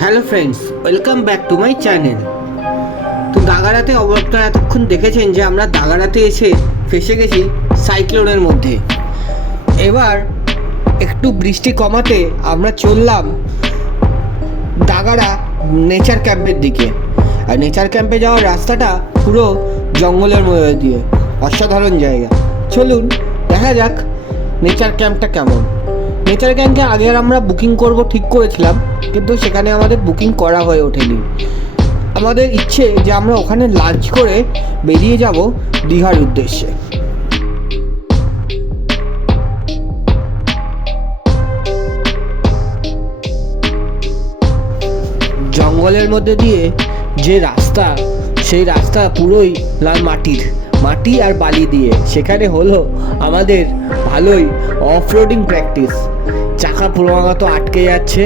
Hello friends, welcome back to my channel. তো দাগারাতে আপনারা এতক্ষণ দেখেছেন যে আমরা দাগারাতে এসে ফেসে গেছি সাইক্লোনের মধ্যে। এবার একটু বৃষ্টি কমাতে আমরা চললাম দাগারা নেচার ক্যাম্পের দিকে। আর নেচার ক্যাম্পে যাওয়ার রাস্তাটা পুরো জঙ্গলের মধ্যে দিয়ে, অসাধারণ জায়গা। চলুন দেখা যাক নেচার ক্যাম্পটা কেমন। নেচার ক্যাম্পে আগে আর আমরা বুকিং করব ঠিক করেছিলাম, কিন্তু সেখানে আমাদের বুকিং করা হয়ে ওঠেনি। আমাদের ইচ্ছে যে আমরা ওখানে লাঞ্চ করে বেরিয়ে যাব দীঘার উদ্দেশ্যে। জঙ্গলের মধ্যে দিয়ে যে রাস্তা, সেই রাস্তা পুরোই লাল মাটি আর বালি দিয়ে। সেখানে হলো আমাদের ভালোই অফরোডিং প্র্যাকটিস। চাকা ক্রমাগত আটকে যাচ্ছে,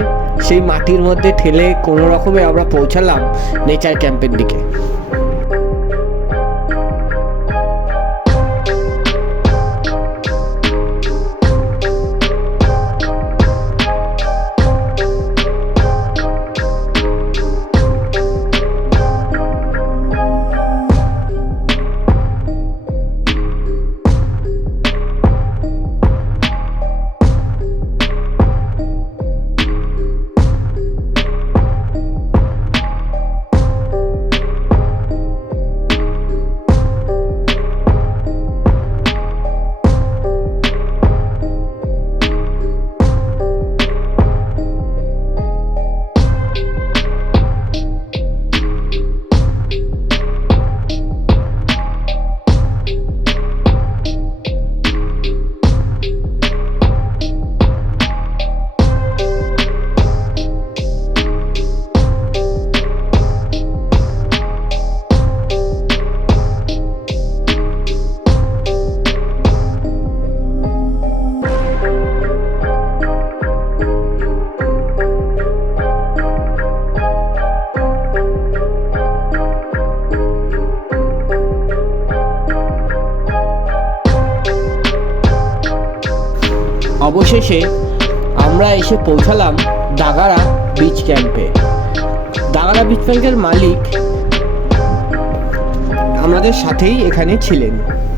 সেই মাটির মধ্যে ঠেলে কোনো রকমে আমরা পৌঁছালাম নেচার ক্যাম্পের দিকে। অবশেষে আমরা এসে পৌঁছালাম দাগারা বিচ ক্যাম্পে। দাগারা বিচ ক্যাম্পের মালিক আমাদের সাথেই এখানে ছিলেন।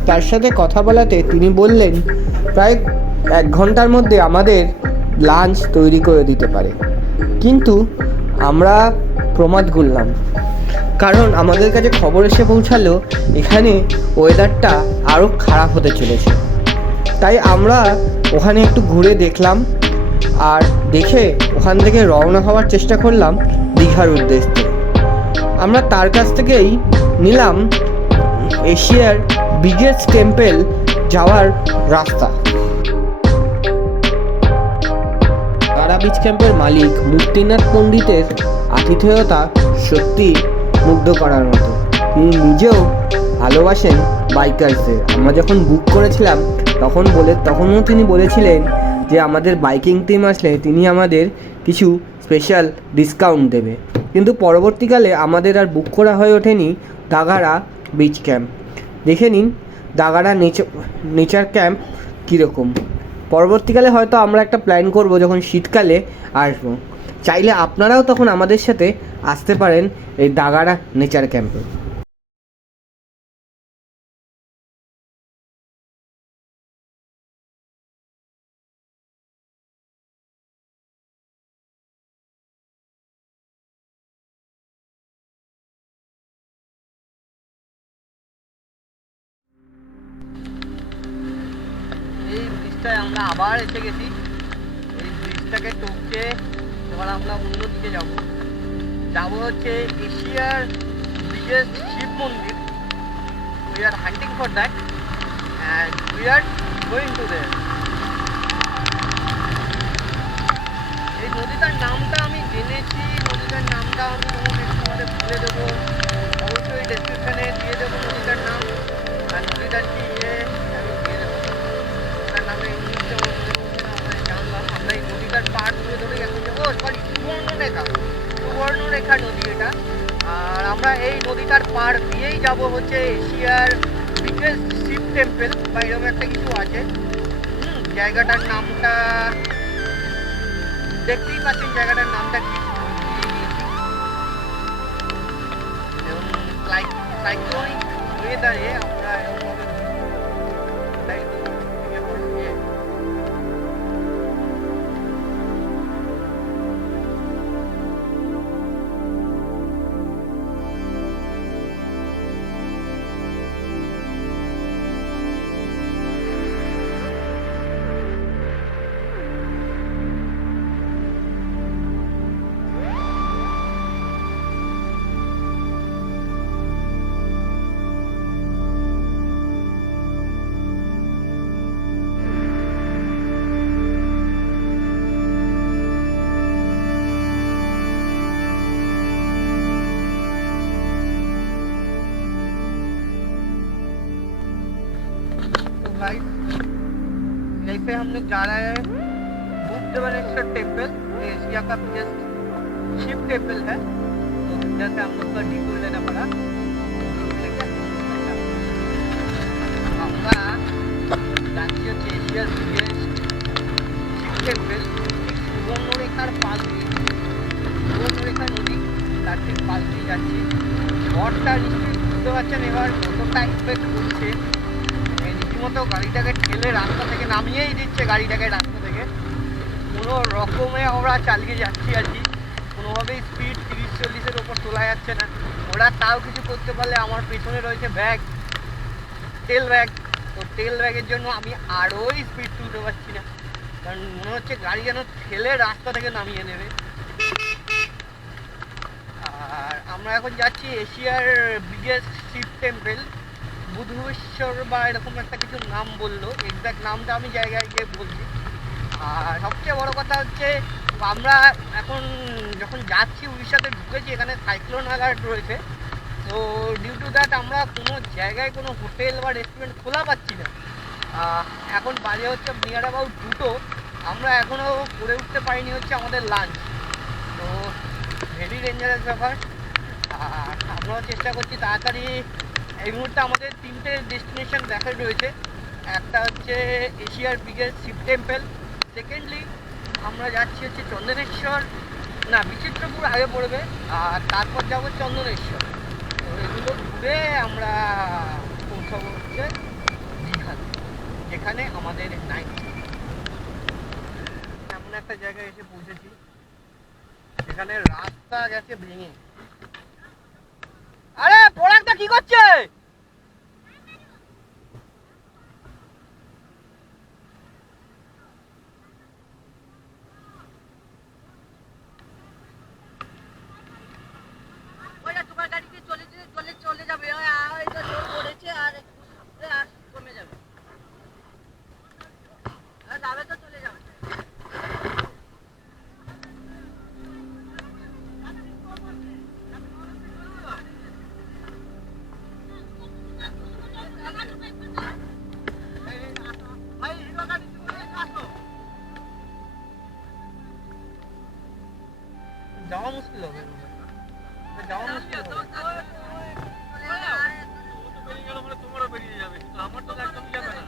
তার সাথে কথা বলাতে তিনি বললেন প্রায় 1 ঘন্টার মধ্যে আমাদের লাঞ্চ তৈরি করে দিতে পারে। কিন্তু আমরা প্রমাদ গুনলাম, কারণ আমাদের কাছে খবর এসে পৌঁছালো এখানে ওয়েদারটা আরও খারাপ হতে চলেছে। তাই আমরা ওখানে একটু ঘুরে দেখলাম, আর দেখে ওখান থেকে রওনা হওয়ার চেষ্টা করলাম দীঘার উদ্দেশ্যে। আমরা তার কাছ থেকেই নিলাম এশিয়ার বিগেস্ট টেম্পল যাওয়ার রাস্তা। দাগারা বিচ ক্যাম্পের মালিক মুক্তিনাথ পণ্ডিতের আতিথেয়তা সত্যি মুগ্ধ করার মতো। তিনি নিজেও ভালোবাসেন বাইকার্সদের। আমরা যখন বুক করেছিলাম তখনও তিনি বলেছিলেন যে আমাদের বাইকিং টিম আসলে তিনি আমাদের কিছু স্পেশাল ডিসকাউন্ট দেবে। কিন্তু পরবর্তীকালে আমাদের আর বুক করা হয়ে ওঠেনি দাগারা বিচ ক্যাম্প। দেখে নিন দাগারা নেচার ক্যাম্প কীরকম। পরবর্তীকালে হয়তো আমরা একটা প্ল্যান করব যখন শীতকালে আসবো। চাইলে আপনারাও তখন আমাদের সাথে আসতে পারেন এই দাগারা নেচার ক্যাম্পে। এই ব্রিজটায় আমরা আবার এসে গেছি। এই ব্রিজটাকে টপকে এবার আমরা অন্যদিকে যাবো হচ্ছে এশিয়ার বিগেস্ট শিব মন্দির। We are hunting for that and we are going to their. এই নদীটার নামটা আমি জেনেছি, নদীটার নামটা আমি তোমাদের বলে দেবো, অবশ্যই ডেসক্রিপশানে দিয়ে দেবো নদীটার নাম। আর নদীটার কি আমি দিয়ে দেবো, তার নামে ইংলিশে আমরা জানলাম। আমরা এই নদীটার পার ধরে ধরে এখন যাবো, সরি সুবর্ণরেখা নদী এটা। আর আমরা এই নদীটার পার দিয়েই যাব হচ্ছে এশিয়ার বিগেস্ট শিব টেম্পল বা এরকম একটা কিছু আছে। জায়গাটার নামটা দেখতেই পাচ্ছেন জায়গাটার নামটা কি। সাইক্লোনিক ওয়েদারে আমরা এরকমভাবে यहीं पे हम लोग जा रहे हैं भूसंदेश्वर टेम्पल। ये एशिया का बिगेस्ट शिव टेम्पल है, तो जैसे हम लोग का डिटूर लेना पड़ा। আমরা যাচ্ছি হচ্ছে এশিয়ার বিগেস্ট শিব টেম্পল, সুবর্ণরেখার পাশ দিয়ে, সুবর্ণরেখা নদী তার ঠিক পাশ দিয়ে যাচ্ছি। ঝড়টা নিশ্চয়ই বুঝতে পারছেন এবার কতটা ইফেক্ট করছে। রীতিমতো গাড়িটাকে ঠেলে রাস্তা থেকে নামিয়েই দিচ্ছে, গাড়িটাকে রাস্তা থেকে কোনো রকমে আমরা চালিয়ে যাচ্ছি আর কি। কোনোভাবেই স্পিড 30-40-এর ওপর তোলা যাচ্ছে না। ওরা তাও কিছু করতে পারলে আমার পেছনে রয়েছে ব্যাগ, তেল ব্যাগ, তো তেল ব্যাগের জন্য আমি আরোই স্পিড তুলতে পারছি না, কারণ মনে হচ্ছে গাড়ি যেন ঠেলে রাস্তা থেকে নামিয়ে নেবে। আর আমরা এখন যাচ্ছি এশিয়ার বিগেস্ট শিব টেম্পল বুধেশ্বর বা এরকম একটা কিছু নাম বললো, এক্স্যাক্ট নামটা আমি জায়গায় গিয়ে বলছি। আর সবচেয়ে বড় কথা হচ্ছে আমরা এখন যখন যাচ্ছি উড়িষ্যাতে ঢুকেছি, এখানে সাইক্লোন অ্যালার্ট রয়েছে, তো ডিউ টু দ্যাট আমরা কোনো জায়গায় কোনো হোটেল বা রেস্টুরেন্ট খোলা পাচ্ছি না। এখন বাজে হচ্ছে নিয়ার অ্যাবাউট 2টো, আমরা এখনও করে উঠতে পারিনি হচ্ছে আমাদের লাঞ্চ, তো ভেরি ডেঞ্জারাস ব্যাপার। আর আমরাও চেষ্টা করছি তাড়াতাড়ি। এই মুহূর্তে আমাদের 3টে ডেস্টিনেশন দেখার রয়েছে, একটা হচ্ছে এশিয়ার বিগেস্ট শিব টেম্পল, সেকেন্ডলি আমরা যাচ্ছি হচ্ছে চন্দনেশ্বর, না বিচিত্রপুর আগে পড়বে, আর তারপর যাবো চন্দনেশ্বর। তো এগুলো ঘুরে আমরা পৌঁছাবো হচ্ছে দীঘাতে, যেখানে আমাদের নাইট। এমন একটা জায়গায় এসে পৌঁছেছি যেখানে রাস্তা গেছে ভেঙে। আরে পরাগদা কি করছে? তোমার গাড়িতে চলে যাবে, পড়েছে আর কমে যাবে, যাবে তো চলে যাবে। যাওয়া মুশকিল হবে, যাওয়া মুশকিল হবে। তোমারও বেরিয়ে যাবে, আমার তো একদম যাবে না।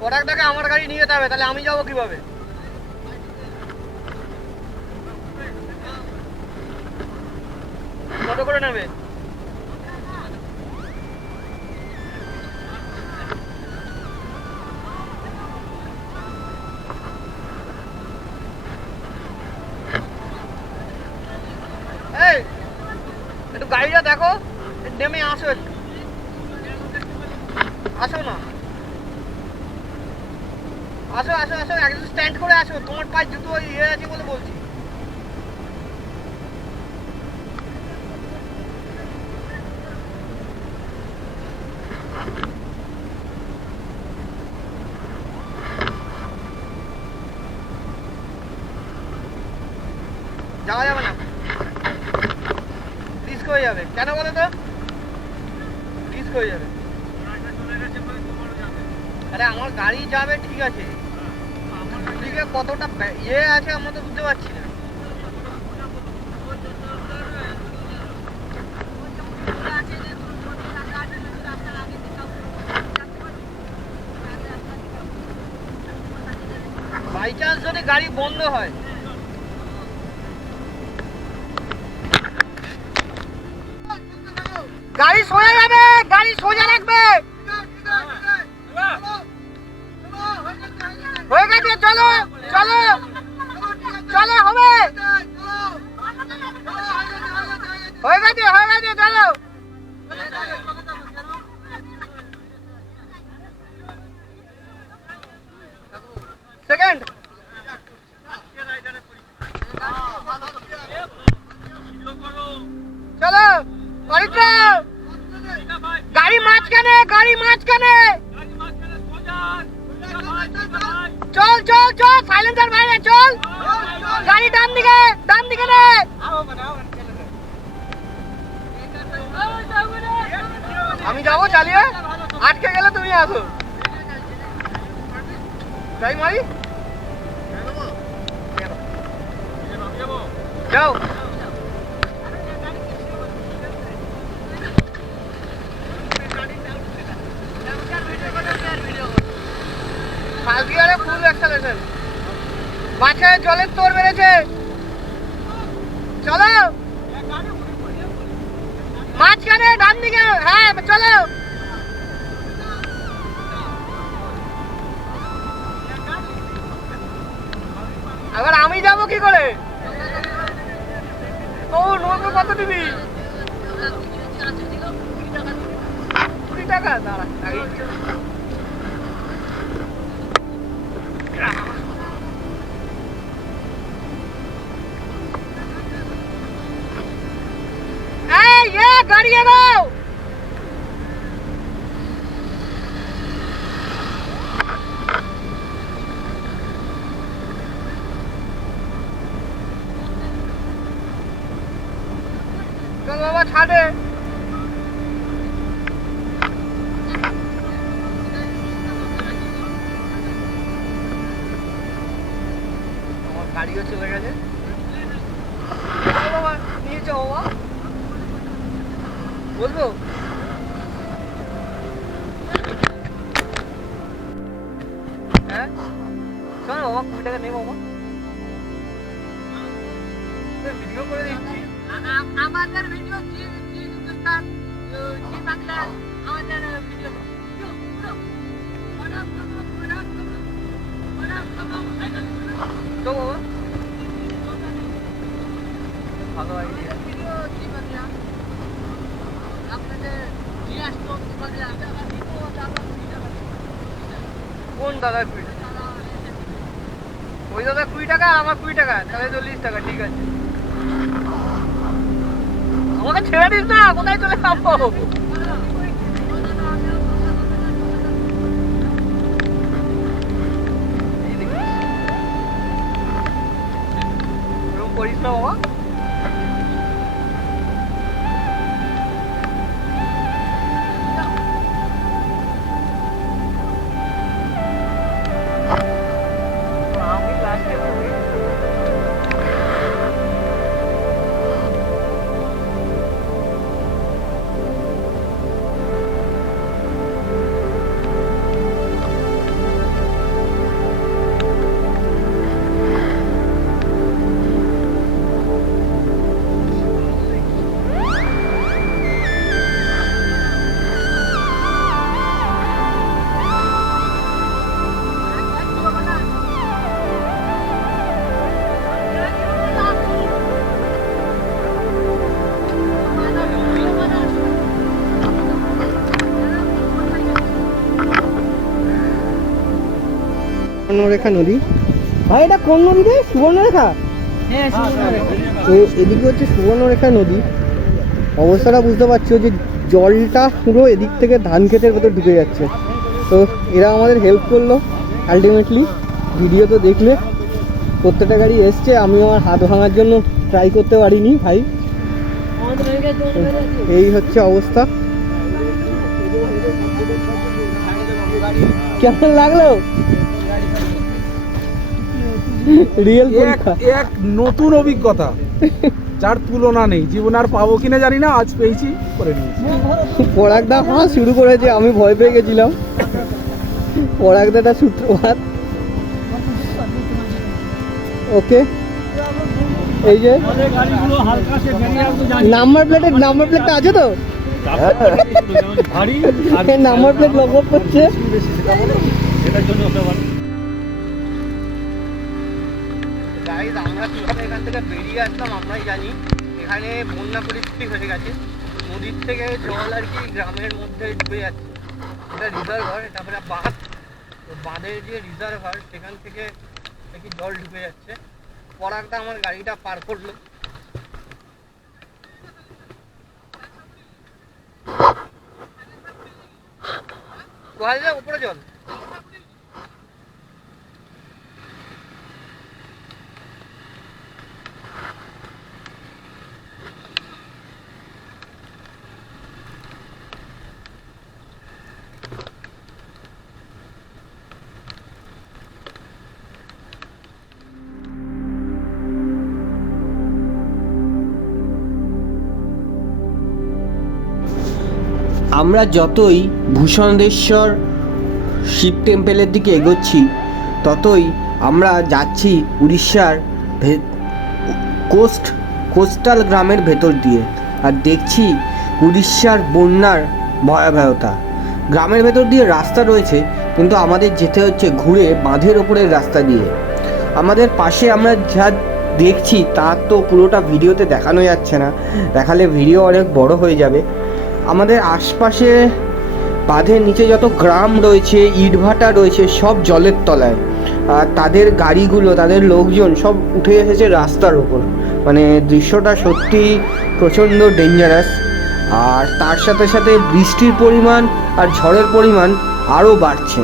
পরাগটাকে আমার গাড়ি নিয়ে যেতে হবে, তাহলে আমি যাবো কিভাবে? কত করে নেবে? এই একটু গাড়িটা দেখো, নেমে আসো, একটু আসো না, আসো আসো আসো, একটু স্ট্যান্ড করে আসো, তোমার পায়ে জুতো ইয়ে আছে বলে বলছি। যাওয়া যাবে না, রিস্ক হয়ে যাবে। কেন বলো তো? রিস্ক হয়ে যাবে। আরে আমার গাড়ি যাবে ঠিক আছে, কতটা ইয়ে আছে আমরা তো বুঝতে পারছি না। গাড়ি বন্ধ হয়। গাড়ি সোজা যাবে, গাড়ি সোজা রাখবে। হয়ে গেছে, চলো চলো চলো, হবে, হয়ে গেছে চলো। সেকেন্ড চলো, অরিত্রা গাড়ি মাঝখানে, গাড়ি মাঝখানে, চল চল চল, সাইলেন্সার বাইরে চল, গাড়ি ডান দিকে, ডান দিকে নে। আমি যাবো চালিয়ে, আটকে গেলে তুমি আসো। তাই মারি, যাও। ফার্স্ট গিয়ারে ফুল অ্যাক্সেলারেশন, মাঝখানে জলের তোর বেড়েছে। চলো মাঝখানে, ডান দিকে, হ্যাঁ চলো। এবার আমি যাবো কি করে? ও নৌকো কত দিবি? 20 টাকা, দাঁড়া গাড়ি এগাও। চল বাবা ছাড়ে। আমার গাড়িও চলে গেছে। বাবা নিয়ে যাও বাবা, বলবো হ্যাঁ শোনো বাবা, 20 টাকা নেই বাবা, ভিডিও করে দিচ্ছি। আমাদের ভিডিও হিন্দুস্তান বাংলা, আমাদের ভিডিও তো বাবা ভালো আইডিয়া। কোন দাদা 20 টাকা? ওই দাদা 20 টাকা, আমার 20 টাকা, তাহলে 40 টাকা। ঠিক আছে, আমাকে ছেড়ে দিস না, কোথায় চলে যাবো? করিস না বাবা। সুবর্ণরেখা নদী। ভাই এটা কোন নদী রে? সুবর্ণরেখা? হ্যাঁ সুবর্ণরেখা। তো এদিকে হচ্ছে সুবর্ণরেখা নদী। অবস্থাটা বুঝতে পারছো যে জলটা পুরো এদিক থেকে ধান ক্ষেতের ভেতর ঢুকে যাচ্ছে। তো এরা আমাদের হেল্প করলো আলটিমেটলি। ভিডিও তো দেখলে, প্রত্যেকটা গাড়ি এসছে, আমি আমার হাত ভাঙার জন্য ট্রাই করতে পারিনি ভাই। এই হচ্ছে অবস্থা। কেমন লাগলো? রিয়েল পরীক্ষা, এক নতুন অভিজ্ঞতা যার তুলনা নেই। জীবন আর পাবো কিনা জানি না, আজ পেয়েছি, করে নিয়েছি। পরাগদা হাঁ শুরু করেছে, আমি ভয় পেয়ে গেছিলাম। পরাগদাটা সূত্রপাত। ওকে, এই যে নাম্বার প্লেটটা আছে তো, নাম্বার প্লেট লক আপ করছে। গাইজ আমরা কিভাবে এখান থেকে বেরিয়ে আসলাম আমরাই জানি। এখানে বন্যা পরিস্থিতি হয়ে গেছে, নদীর থেকে জল আর কি গ্রামের মধ্যে ঢুকে যাচ্ছে। এটা রিজার্ভার, এটা মানে বাঁধ, তো বাঁধের যে রিজার্ভার সেখান থেকে দেখি জল ঢুকে যাচ্ছে। পরাগটা আমার গাড়িটা পার করলো। কোথায় যায় উপরে জল? আমরা যতই ভূষণেশ্বর শিব টেম্পেলের দিকে এগোচ্ছি ততই আমরা যাচ্ছি উড়িষ্যার কোস্টাল গ্রামের ভেতর দিয়ে, আর দেখছি উড়িষ্যার বন্যার ভয়াবহতা। গ্রামের ভেতর দিয়ে রাস্তা রয়েছে, কিন্তু আমাদের যেতে হচ্ছে ঘুরে বাঁধের ওপরের রাস্তা দিয়ে। আমাদের পাশে আমরা যা দেখছি তার তো পুরোটা ভিডিওতে দেখানো যাচ্ছে না, দেখালে ভিডিও অনেক বড় হয়ে যাবে। আমাদের আশপাশে বাঁধের নিচে যত গ্রাম রয়েছে, ইটভাটা রয়েছে, সব জলের তলায়। আর তাদের গাড়িগুলো, তাদের লোকজন সব উঠে এসেছে রাস্তার ওপর। মানে দৃশ্যটা সত্যি প্রচণ্ড ডেঞ্জারাস। আর তার সাথে সাথে বৃষ্টির পরিমাণ আর ঝড়ের পরিমাণ আরও বাড়ছে।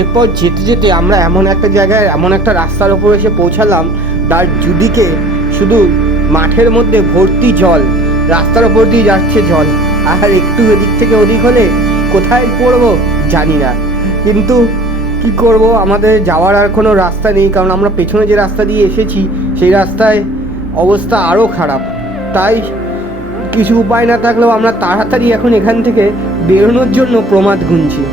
এরপর যেতে যেতে আমরা এমন একটা জায়গায়, এমন একটা রাস্তার ওপর এসে পৌঁছালাম, তার দুদিকে শুধু মাঠের মধ্যে ভর্তি জল, রাস্তার ওপর দিয়ে যাচ্ছে জল। আর একটু এদিক থেকে ওদিক হলে কোথায় পড়বো জানি না, কিন্তু কি করব, আমাদের যাওয়ার আর কোনো রাস্তা নেই। কারণ আমরা পেছনে যে রাস্তা দিয়ে এসেছি সেই রাস্তায় অবস্থা আরও খারাপ। তাই কিছু উপায় না থাকলেও আমরা তাড়াতাড়ি এখন এখান থেকে বেরোনোর জন্য প্রমাদ গুনছি।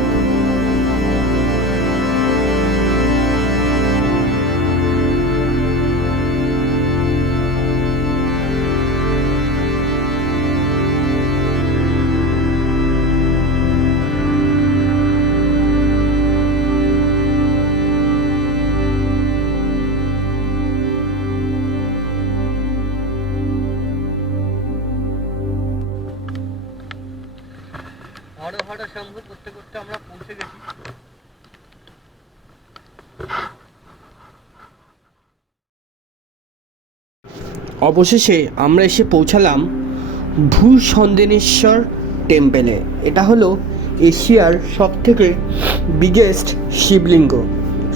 হড় শম্ভু করতে করতে আমরা পৌঁছে গেছি। অবশেষে আমরা এসে পৌঁছালাম ভূসন্দেনেশ্বর টেম্পেলে। এটা হলো এশিয়ার সবথেকে বিগেস্ট শিবলিঙ্গ।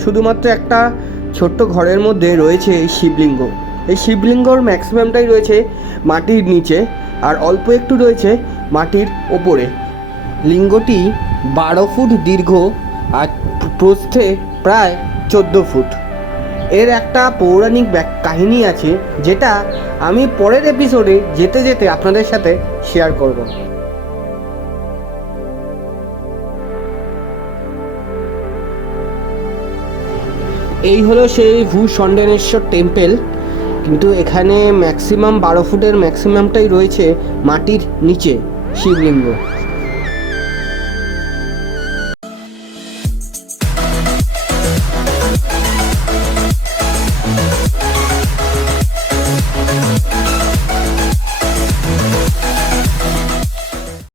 শুধুমাত্র একটা ছোট্ট ঘরের মধ্যে রয়েছে এই শিবলিঙ্গ। এই শিবলিঙ্গর ম্যাক্সিমামটাই রয়েছে মাটির নিচে, আর অল্প একটু রয়েছে মাটির ওপরে। লিঙ্গটি 12 ফুট দীর্ঘ আর প্রস্থে প্রায় 14 ফুট। এর একটা পৌরাণিক কাহিনী আছে, যেটা আমি পরের এপিসোডে যেতে যেতে আপনাদের সাথে শেয়ার করব। এই হলো সেই ভূসন্দেনেশ্বর টেম্পেল, কিন্তু এখানে ম্যাক্সিমাম 12 ফুটের ম্যাক্সিমামটাই রয়েছে মাটির নিচে শিবলিঙ্গ।